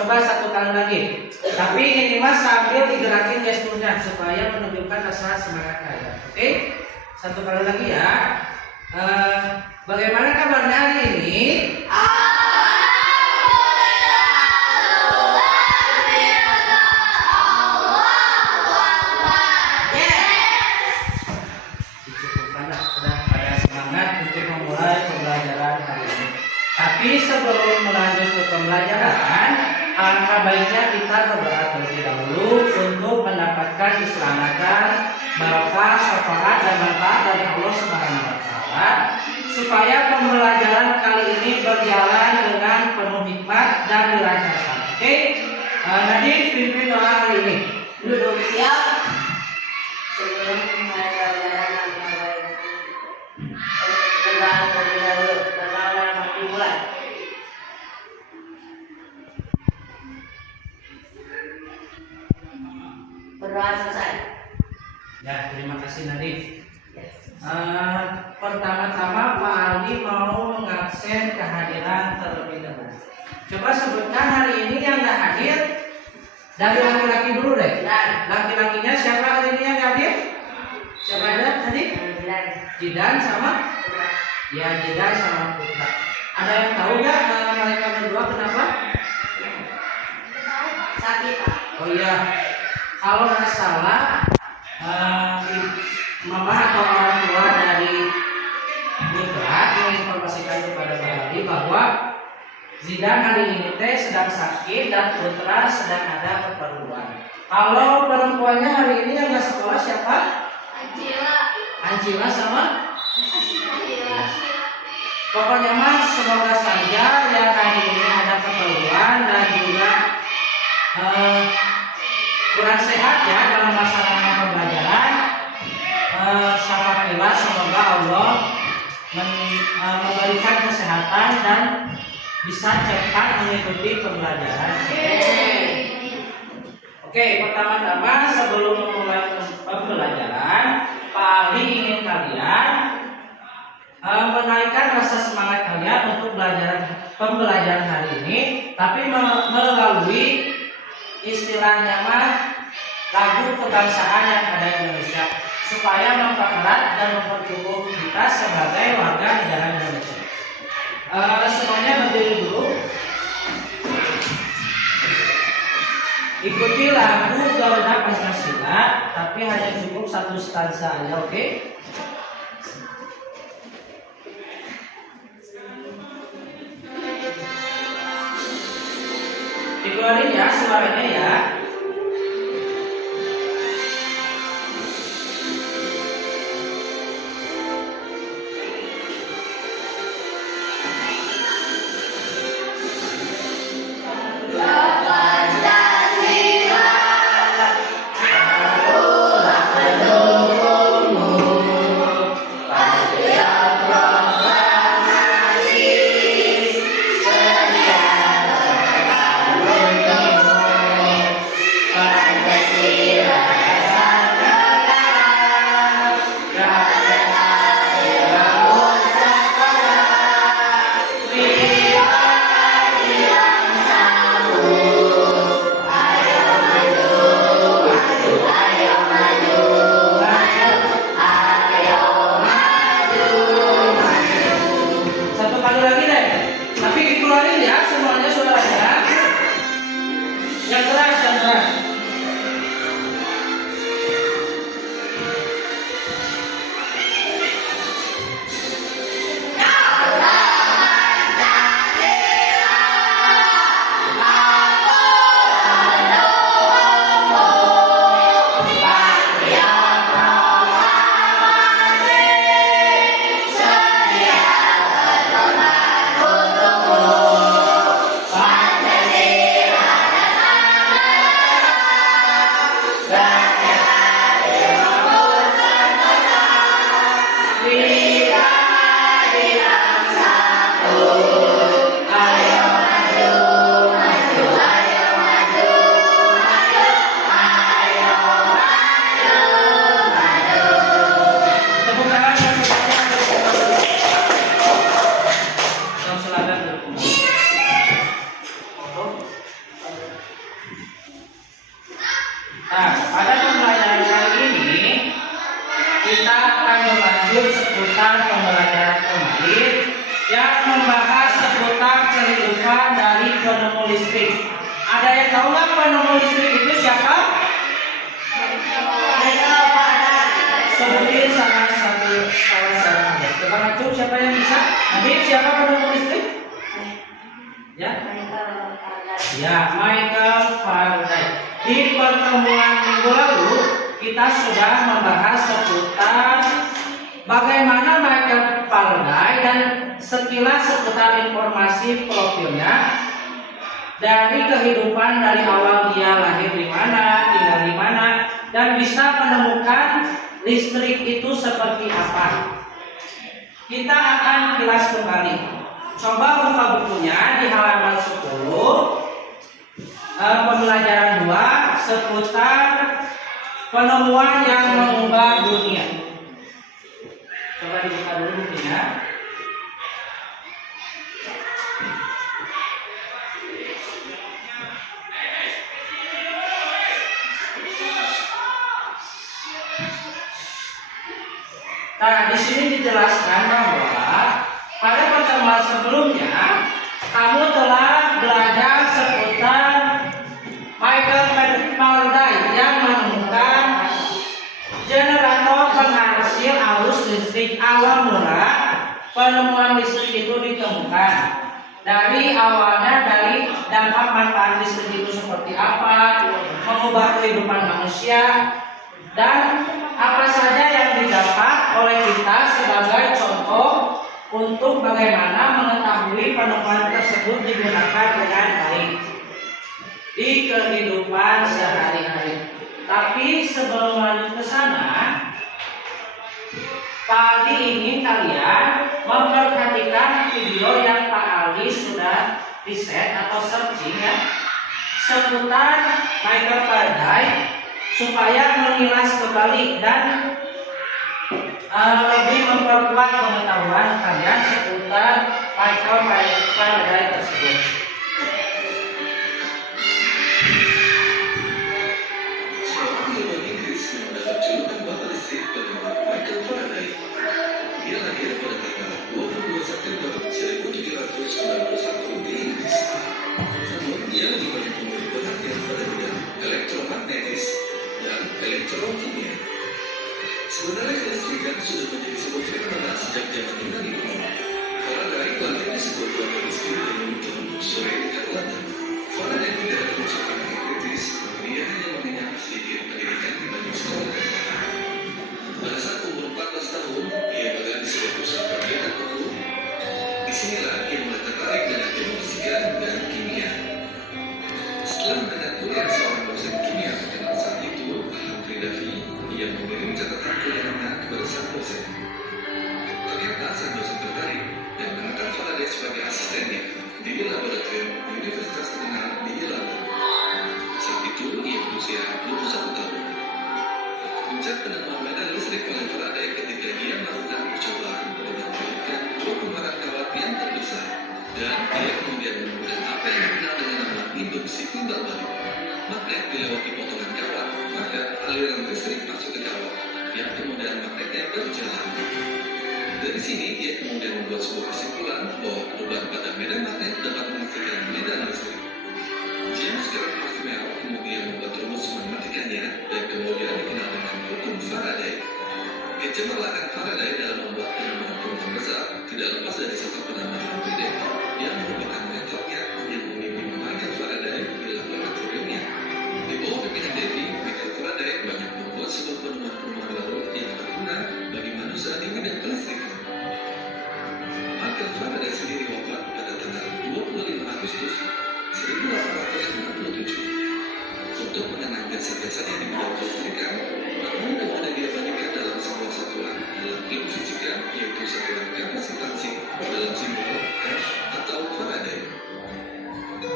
coba satu kali lagi. Tapi ini mas sambil digerakin gesturnya supaya menunjukkan rasa semangat kalian. Oke? Satu kali lagi ya. Bagaimana kabarnya hari ini? Tapi sebelum melanjut ke pembelajaran, alangkah baiknya kita berdoa terlebih dahulu untuk mendapatkan keselamatan, barokah, syafaat dan manfaat dari Allah Subhanahu wa taala supaya pembelajaran kali ini berjalan dengan penuh hikmat dan dilancarkan. Oke? Nadif pimpin doa hari ini. Duduk siap. Sebelum mulai pelajaran berdoa selesai. Ya, terima kasih Nadif. Pertama-tama Pak Ali mau mengabsen kehadiran terlebih dahulu. Coba sebutkan hari ini yang nggak hadir. Dari laki-laki dulu deh. Laki-lakinya siapa hari ini yang nggak hadir? Siapa ada tadi? Jidan sama? Ya, Jidan sama Putra. Ada yang tahu nggak mereka berdua kenapa? Sakit Pak. Oh iya. Kalau nggak salah, mama atau orang tua dari Putra menginformasikan kepada Pak Ali bahwa Zidan hari ini sedang sakit dan Putra sedang ada keperluan. Kalau perempuannya hari ini yang nggak sekolah siapa? Ancila sama? Pokoknya mas semoga saja yang hari ini ada keperluan dan juga kurang sehat ya dalam melaksanakan pembelajaran. Syafaqillah semoga Allah memberikan kesehatan dan bisa cepat mengikuti pembelajaran. Oke, pertama-tama sebelum memulai pembelajaran, Pak Ali ingin kalian menaikkan rasa semangat kalian untuk pembelajaran hari ini, tapi melalui istilahnya lagu kebangsaan yang ada di Indonesia supaya mempererat dan mempertumbuh kita sebagai warga negara Indonesia. Semuanya berdiri dulu. Ikuti lagu Garuda Pancasila, tapi hanya cukup satu stanza aja, oke? Dikeluarin ya suaranya ya. Nah, pada pembelajaran kali ini kita akan melanjut seputar pembelajaran kemarin yang membahas seputar kehidupan dari penemu listrik. Ada yang tahu nggak penemu listrik itu siapa? Sebutin salah satu. Coba ngacung siapa yang bisa? Nabi siapa penemu listrik? Ya? Ya, Michael Faraday. Di pertemuan minggu lalu kita sudah membahas seputar bagaimana Michael Faraday dan sekilas seputar informasi profilnya dari kehidupan dari awal dia lahir di mana, tinggal di mana, dan bisa menemukan listrik itu seperti apa. Kita akan kilas kembali. Coba buka bukunya di halaman 10. Pembelajaran 2 seputar penemuan yang mengubah dunia. Coba dibuka dulu bukunya. Nah, di sini dijelaskan bahwa pada pertemuan sebelumnya kamu telah belajar seputar Michael Faraday yang menemukan generator penghasil arus listrik. Awal mula penemuan listrik itu ditemukan dari awalnya dari dampak manfaat listrik itu seperti apa, mengubah kehidupan manusia, dan apa saja yang didapat oleh kita sebagai contoh untuk bagaimana mengetahui penemuan tersebut digunakan dengan baik di kehidupan sehari-hari. Tapi sebelum lanjut ke sana, Pak Aldi ingin kalian memperhatikan video yang Pak Aldi sudah riset atau searching ya seputar Michael Faraday supaya mengilas kembali dan lebih memperkuat pengetahuan kalian seputar Michael Faraday tersebut. Seorang ilmuwan Inggris yang mendapat julukan bapak listrik bernama Michael Faraday. Dia lahir pada tanggal 22 September 1791 di Inggris. Namun dia lebih banyak memberi perhatian pada bidang elektromagnetis dan elektrokimia. Sebenarnya kelistrikan sudah menjadi sebuah fenomena sejak zaman Yunani kuno. Faraday lahir di sebuah keluarga miskin di Newton, Surrey, London. Faraday tidak merupakan yang kritis, dia hanya mengenyam sedikit pendidikan di banyak sekolah kesehatan. Pada saat umur 14 tahun, ia bekerja di sebuah perusahaan pembuatan buku. Disinilah ia mulai tertarik dengan ilmu fisika dan kimia. Setelah mendapat kuliah seorang dosen kimia terkenal saat itu, Humphrey Davy, ia mengirim catatan kuliahnya kepada sang dosen. Ternyata sang dosen tertarik dan menetap Faraday sebagai asistennya di laboratorium Universitas terkenal di Irlanda. Saat itu ia berusia 21 tahun. Puncak penemuan medan listrik oleh Faraday ketika ia melakukan percobaan dengan menggunakan dua kumparan kawat yang terbesar, dan ia kemudian menemukan apa yang dikenal dengan nama induksi timbal balik. Magnet dilewati potongan kawat, maka aliran listrik masuk ke kawat, yang kemudian magnetnya berjalan. Dari sini ia kemudian membuat sebuah kesimpulan bahwa perubahan pada medan magnet dapat menghasilkan medan listrik. James Clerk Maxwell kemudian membuat rumus mematikannya dan kemudian dikenal dengan hukum Faraday. Kecemerlangan Faraday dalam membuat penemuan besar tidak lepas dari sosok bernama Humphrey Davy yang merupakan mentornya yang memimpin Michael Faraday di laboratoriumnya. Di bawah pimpinan Davy, Michael Faraday banyak membuat sebuah penemuan baru yang berguna bagi manusia di bidang kelistrikan. Michael Faraday sendiri wafat pada tanggal 25 Agustus 1867. Untuk mengenang jasa-jasanya di bidang kelistrikan, penemuan kemudian diabadikan dalam sebuah satuan dalam ilmu fisika, yaitu satuan kapasitansi dalam simbol F atau Faraday.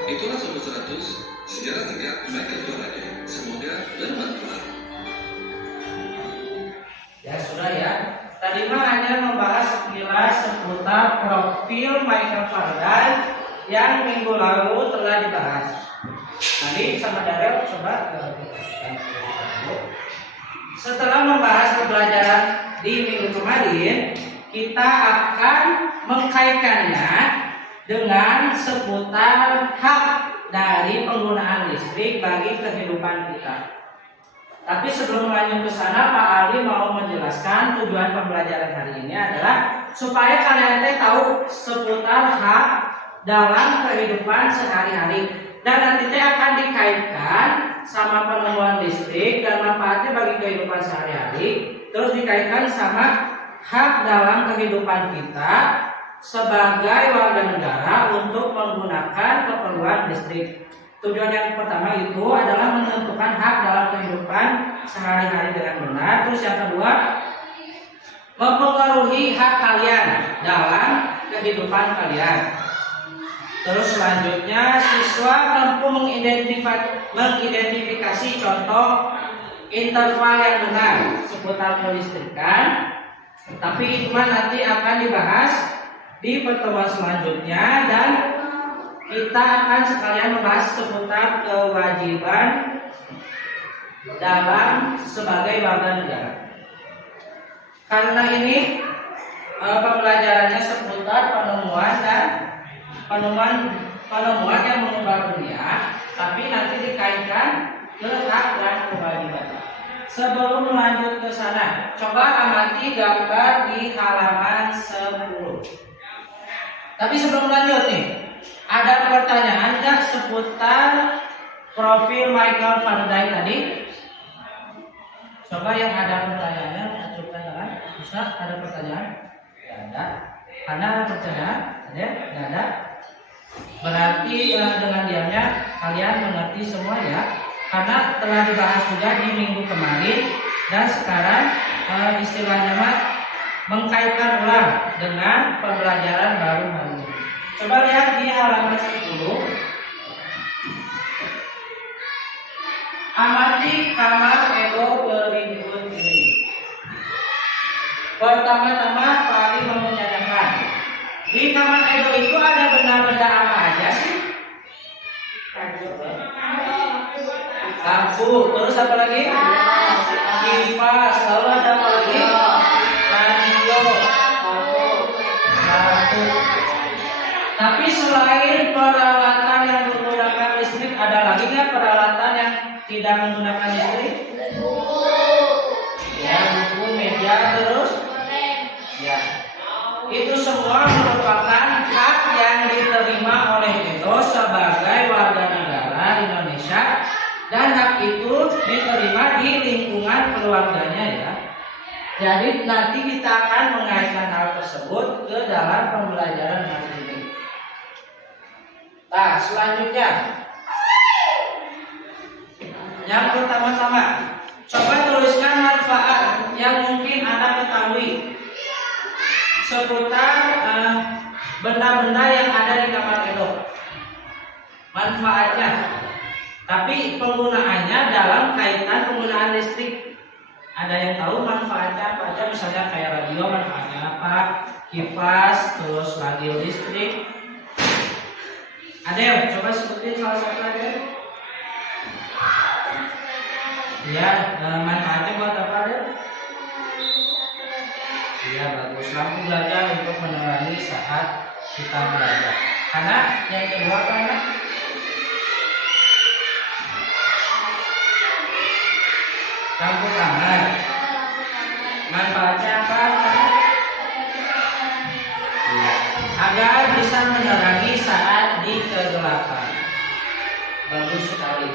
Itulah Sobat 100, sejarah singkat Michael Faraday. Semoga bermanfaat. Ya sudah ya. Tadi mah hanya membahas sekilas seputar profil Michael Faraday yang minggu lalu telah dibahas. Nanti sama Darel coba setelah membahas pembelajaran di minggu kemarin, kita akan mengkaitkannya dengan seputar hak dari penggunaan listrik bagi kehidupan kita. Tapi sebelum lanjut ke sana, Pak Aldi mau menjelaskan tujuan pembelajaran hari ini adalah supaya kalian tahu seputar hak dalam kehidupan sehari-hari, dan nanti akan dikaitkan sama penemuan listrik dan manfaatnya bagi kehidupan sehari-hari, terus dikaitkan sama hak dalam kehidupan kita sebagai warga negara untuk menggunakan keperluan listrik. Tujuan yang pertama itu adalah menentukan hak dalam kehidupan sehari-hari dengan benar. Terus yang kedua, mempengaruhi hak kalian dalam kehidupan kalian. Terus selanjutnya, siswa mampu mengidentifikasi contoh interval yang benar seputar kelistrikan. Tapi itu nanti akan dibahas di pertemuan selanjutnya, dan kita akan sekalian membahas seputar kewajiban dalam sebagai warga negara. Karena ini pembelajarannya seputar penemuan yang mengubah dunia, tapi nanti dikaitkan ke hak dan kewajiban. Sebelum lanjut ke sana, coba amati gambar di halaman 10. Tapi sebelum lanjut nih, ada pertanyaan nggak seputar profil Michael Faraday tadi? Coba yang ada pertanyaannya, ajukan tangan. Bisa ada pertanyaan? Tidak ada. Karena ada pertanyaan? Ada? Tidak ada. Berarti dengan diamnya kalian mengerti semua ya, karena telah dibahas juga di minggu kemarin, dan sekarang istilahnya mengkaitkan ulang dengan pembelajaran baru hari ini. Coba lihat di halaman 10. Amati kamar Edo berikut ini. Pertama-tama Pak Ali mau menanyakan, di kamar Edo itu ada benda-benda apa aja sih? Lampu, terus apa lagi? Kipas, lalu ada apa lagi? Radio, lampu. Tapi selain peralatan yang menggunakan listrik, ada lagi nggak peralatan yang tidak menggunakan listrik? Ya, buku, meja, terus? Ya. Itu semua merupakan hak yang diterima oleh Edo sebagai warga negara Indonesia, dan hak itu diterima di lingkungan keluarganya ya. Jadi nanti kita akan mengaitkan hal tersebut ke dalam pembelajaran hari ini. Nah, selanjutnya yang pertama-tama, coba tuliskan manfaat yang mungkin Anda ketahui seputar benda-benda yang ada di kamar Edo. Manfaatnya, tapi penggunaannya dalam kaitan penggunaan listrik. Ada yang tahu manfaatnya apa aja? Misalnya kayak radio, manfaatnya apa? Kipas, terus radio listrik. Ada yang coba sebutin salah satu aja. Ya, manfaatnya buat apa ada? Ya, bagus. Lampu belajar untuk menerangi saat kita belajar. Karena yang kedua karena lampu kamar. Manfaatnya apa? Ya, agar bisa menerangi saat di kegelapan. Bagus sekali.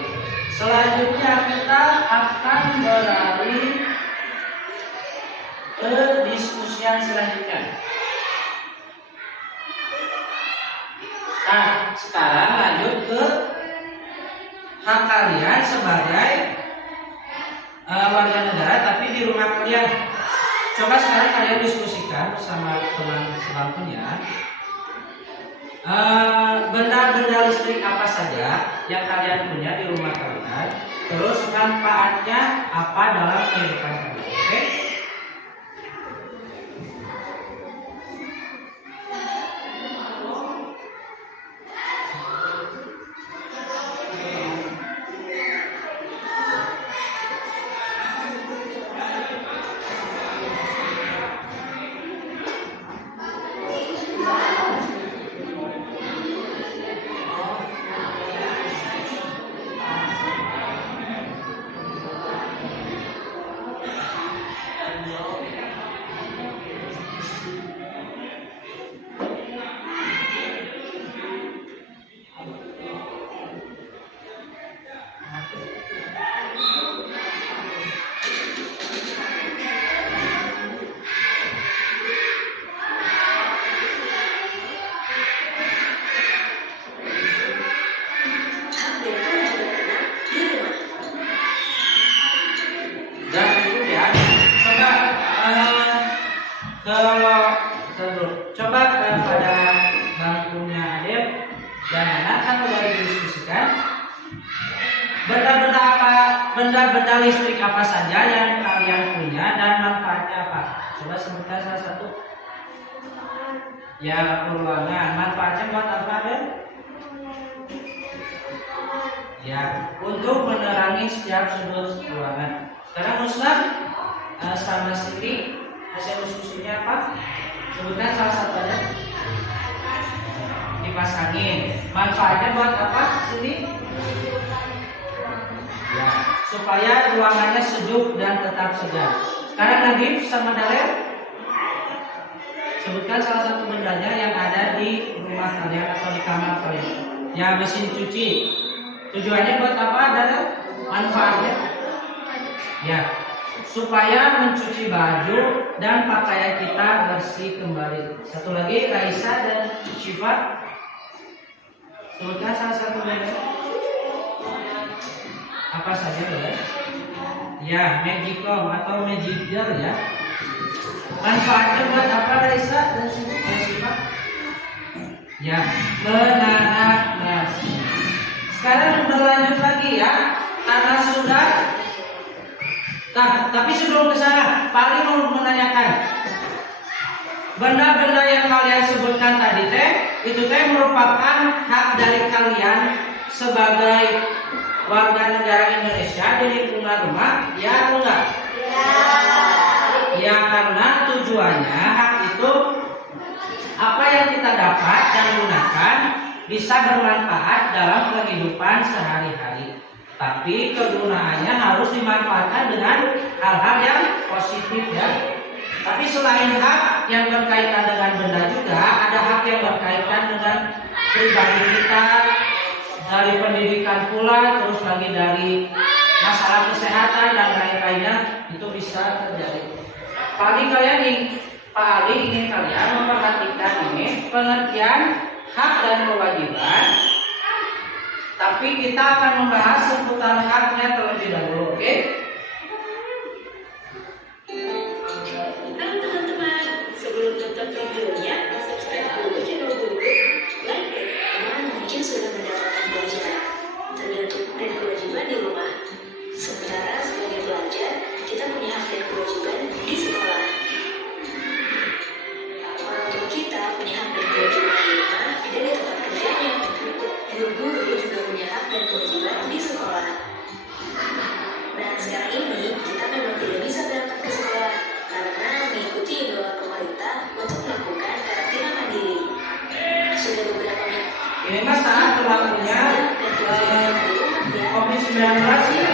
Selanjutnya kita akan beralih ke diskusian selanjutnya. Nah, sekarang lanjut ke hak kalian sebagai warga negara, tapi di rumah kalian. Coba sekarang kalian diskusikan bersama teman sebangkunya. Benda-benda listrik apa saja yang kalian punya di rumah kalian, terus manfaatnya apa dalam kehidupan kalian. Oke? Coba pada bangkunya Adep dan anak kan udah didiskusikan benda-benda listrik apa saja yang kalian punya dan manfaatnya apa. Coba sebutkan salah satu. Ya, lampu ruangan. Manfaatnya buat apa, Adep? Ya, untuk menerangi setiap sudut ruangan. Sekarang Musnah sama Siti hasil diskusinya apa? Sebutkan salah satunya. Kipas angin. Manfaatnya buat apa, Siti? Ya, supaya ruangannya sejuk dan tetap segar. Sekarang Nadif sama Darel, sebutkan salah satu bendanya yang ada di rumah kalian atau di kamar kalian. Ya, mesin cuci. Tujuannya buat apa, Darel? Manfaatnya? Ya, supaya mencuci baju dan pakaian kita bersih kembali. Satu lagi, Raisa dan Syifa, sebutkan salah satu benda. Apa saja boleh? Ya, Magicom atau Magic Jar ya. Manfaatnya buat apa, Raisa dan Syifa? Ya, menanam nasi. Sekarang berlanjut lagi ya, karena sudah. Nah, tapi sebelum ke sana, paling mau menanyakan, benda-benda yang kalian sebutkan tadi itu merupakan hak dari kalian sebagai warga negara Indonesia di lingkungan rumah, ya atau enggak? Ya, karena tujuannya hak itu apa yang kita dapat dan gunakan bisa bermanfaat dalam kehidupan sehari-hari. Tapi kegunaannya harus dimanfaatkan dengan hal-hal yang positif ya. Tapi selain hak yang berkaitan dengan benda juga ada hak yang berkaitan dengan pribadi kita, dari pendidikan pula, terus lagi dari masalah kesehatan dan lain-lainnya itu bisa terjadi. Pak Ali ingin kalian memperhatikan ini pengertian hak dan kewajiban. Tapi kita akan membahas seputar haknya terlebih dahulu, oke? Halo teman-teman, sebelum nonton videonya, subscribe dulu channel Bulu, like deh. Teman mungkin sudah mendapatkan kewajiban, tergantung dan kewajiban di rumah. Sementara sebagai pelajar, kita punya hak dan kewajiban di sekolah. Orang tua kita punya hak dan kewajiban di rumah dan di tempat kerjanya. Guru-guru juga punya hak dan kewajiban di sekolah. Nah, sekarang ini kita memang tidak bisa berangkat ke sekolah karena mengikuti imbauan pemerintah untuk melakukan karantina mandiri. Sudah beberapa minggu. Ini mas saat berlakunya COVID-19 ya.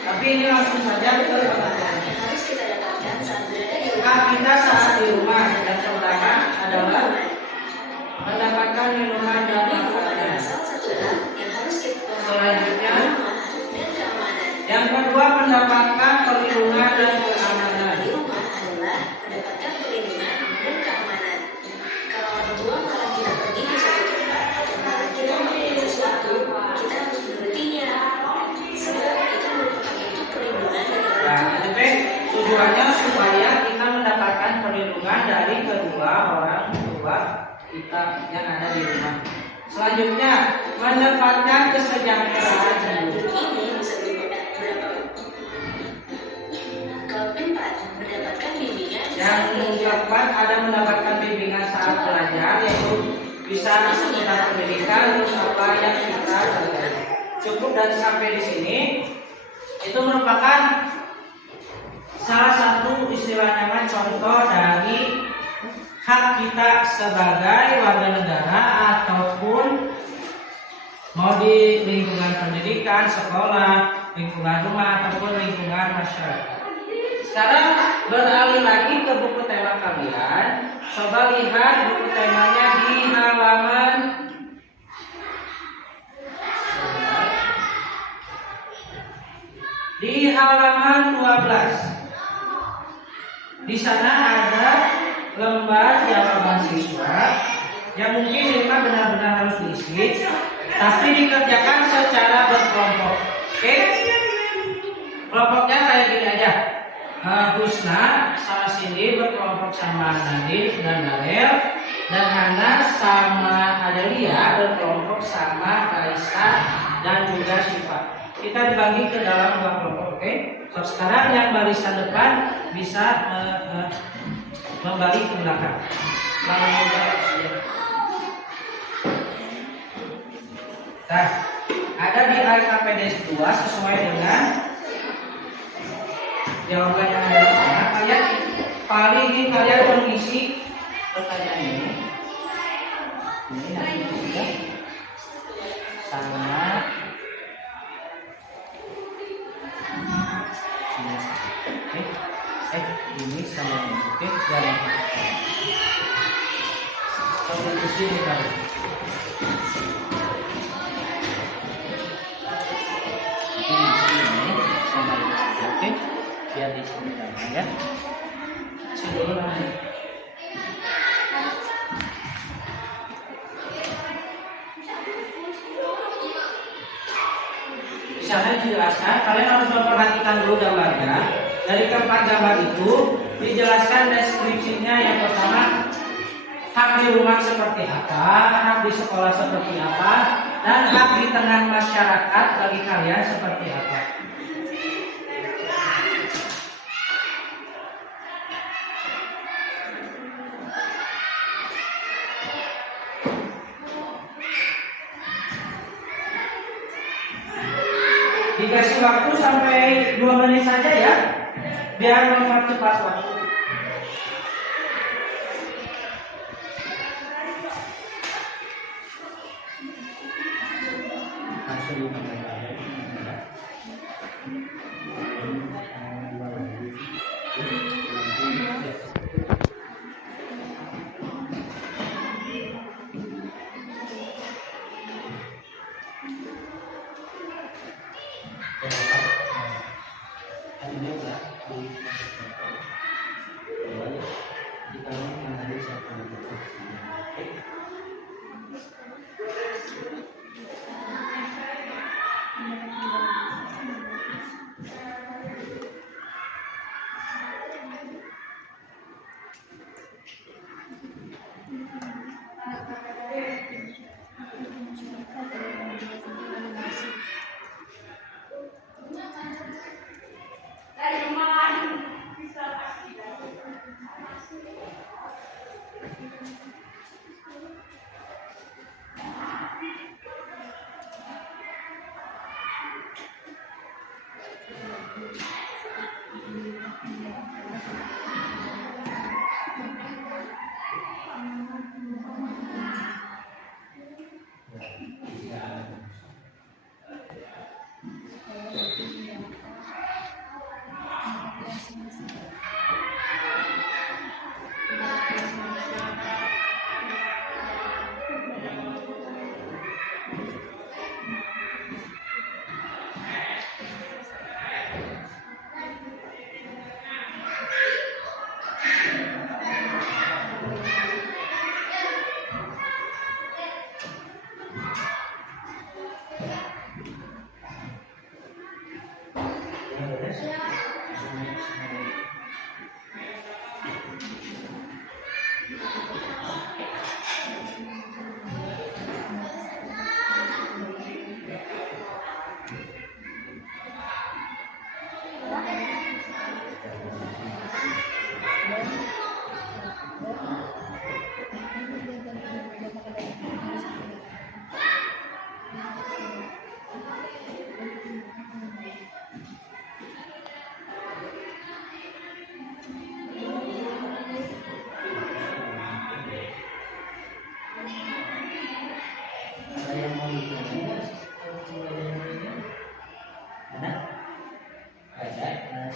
Tapi ini langsung saja kita lakukan. Yang harus kita dapatkan saat berada di Hak kita saat di rumah yang pertama adalah mendapatkan minuman dan makanan. salah satu hal yang harus kita Selanjutnya, dan keamanan. yang kedua mendapatkan perlindungan dan keamanan. Di rumah adalah mendapatkan perlindungan dan keamanan. Kalau orang tua malah kita pergi ke suatu tempat atau malah kita melakukan sesuatu, kita harus menurutinya. Sebab itu merupakan bentuk perlindungan dari orang Nah, tua. itu tujuannya supaya kita mendapatkan perlindungan dari kedua orang tua kita yang ada di rumah. Selanjutnya, mendapatkan kesejahteraan hidup. Ini bisa berapa? Keempat, mendapatkan bimbingan. Yang keempat ada mendapatkan bimbingan saat belajar, yaitu bisa seputar pendidikan, terus apa yang kita pelajari. Cukup dan sampai di sini. Itu merupakan salah satu istilahnya contoh dari hak kita sebagai warga negara ataupun mau di lingkungan pendidikan, sekolah, lingkungan rumah ataupun lingkungan masyarakat. Sekarang beralih lagi ke buku tema kalian. Coba lihat buku temanya di halaman di halaman 12. Di sana ada lembar jawaban siswa yang mungkin lima benar-benar harus diisi, tapi dikerjakan secara berkelompok. Oke? Kelompoknya kayak gini aja. Husna sama Cindy berkelompok berkelompok sama Nadif dan Darel, dan Hana sama Adelia berkelompok sama Raisa dan juga Syifa. Kita dibagi ke dalam 2 kelompok, oke? So, sekarang yang barisan depan bisa membalik ke belakang. Nah, ada di LKPDS 2 sesuai dengan jawaban yang ada di sana. Kalian paling ini kalian mengisi pertanyaan ini. Ini nanti sudah sama ini sama ini, oke? Jangan sampai ke sini kali. Ini sama ini, oke? Biar di sini ya. Sini dulu namanya. Di sana dijelaskan, kalian harus memperhatikan dulu gambarnya. Dari keempat gambar itu dijelaskan deskripsinya. Yang pertama, hak di rumah seperti apa, hak di sekolah seperti apa, dan hak di tengah masyarakat bagi kalian seperti apa. Dikasih waktu sampai 2 menit saja ya, biar mempercepat waktu.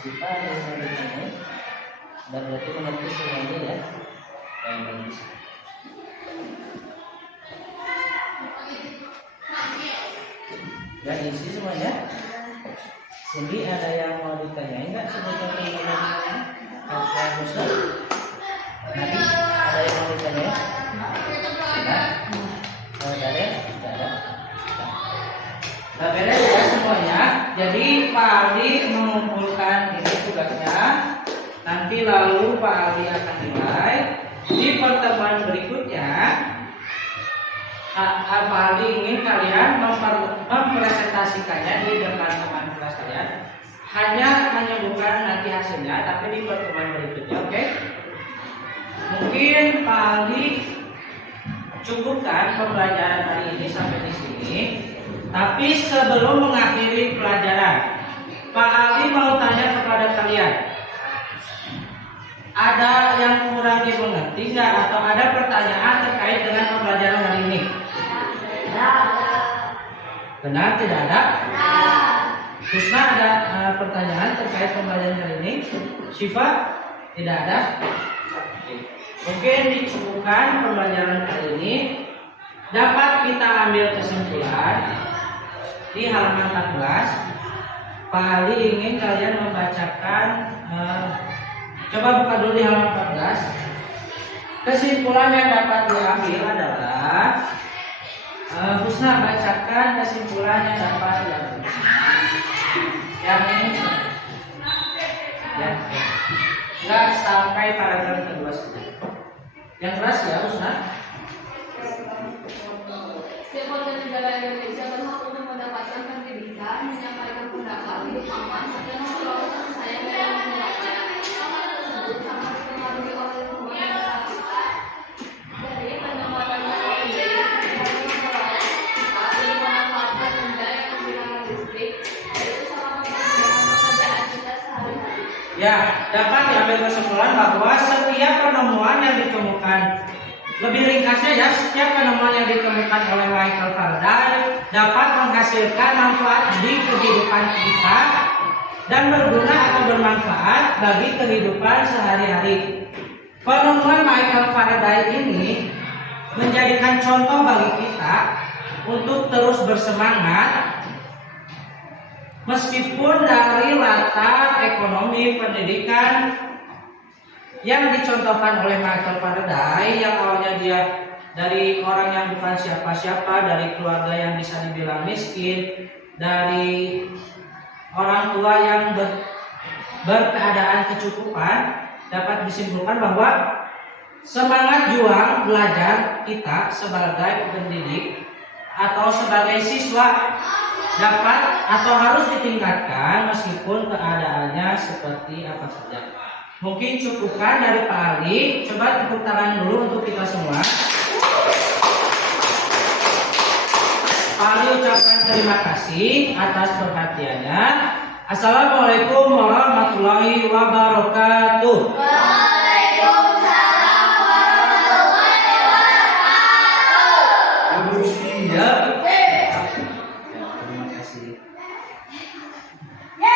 Syifa yang ini dan berarti mengerti semuanya ya. Yang bagus. Dan isi semuanya. Cindy ada yang mau ditanyain nggak sebetulnya? Apa Ustaz? Nanti ada yang mau ditanyain? Tidak. Oh, ada? Tidak ada. Nah, beres ya semuanya. Jadi Pak Aldi mengumpulkan ini tugasnya. Nanti lalu Pak Aldi akan nilai. Di pertemuan berikutnya, Pak Aldi ingin kalian mempresentasikannya di depan teman kelas kalian. Hanya bukan nanti hasilnya, tapi di pertemuan berikutnya, oke? Mungkin Pak Aldi cukupkan pembelajaran hari ini sampai di sini. Tapi sebelum mengakhiri pelajaran, Pak Aldi mau tanya kepada kalian, ada yang kurang dimengerti nggak atau ada pertanyaan terkait dengan pembelajaran hari ini? Benar, tidak ada? Husna, ada pertanyaan terkait pembelajaran hari ini? Syifa, tidak ada? Oke. Mungkin dicukupkan pembelajaran kali ini. Dapat kita ambil kesimpulan di halaman 14. Pak Ali ingin kalian membacakan, coba buka dulu di halaman 14. Kesimpulan yang dapat diambil adalah, Husna bacakan kesimpulan yang dapat diambil. Yang ini, ya, nggak sampai paragraf kedua saja. Yang keras ya, Husna. Setiap warga negara Indonesia berhak untuk mendapatkan pendidikan, menyampaikan pendapat, hidup aman, serta memperoleh kasih sayang yang menyenangkan. Hal tersebut sangat dipengaruhi oleh hubungan antara kita dari penempatan memanfaatkan benda yang menggunakan listrik, yaitu salah satu kegiatan pekerjaan kita sehari-hari. Ya, dapat diambil kesimpulan bahwa setiap penemuan yang ditemukan, lebih ringkasnya ya, setiap penemuan yang ditemukan oleh Michael Faraday dapat menghasilkan manfaat di kehidupan kita dan berguna atau bermanfaat bagi kehidupan sehari-hari. Penemuan Michael Faraday ini menjadikan contoh bagi kita untuk terus bersemangat meskipun dari latar ekonomi pendidikan yang dicontohkan oleh Michael Faraday, yang awalnya dia dari orang yang bukan siapa-siapa, dari keluarga yang bisa dibilang miskin, dari orang tua yang berkeadaan kecukupan, dapat disimpulkan bahwa semangat juang belajar kita sebagai pendidik atau sebagai siswa dapat atau harus ditingkatkan meskipun keadaannya seperti apa saja. Mungkin cukupkan dari Pak Ali. Coba tepuk tangan dulu untuk kita semua. Pak Ali ucapkan terima kasih atas perhatiannya. Assalamualaikum warahmatullahi wabarakatuh.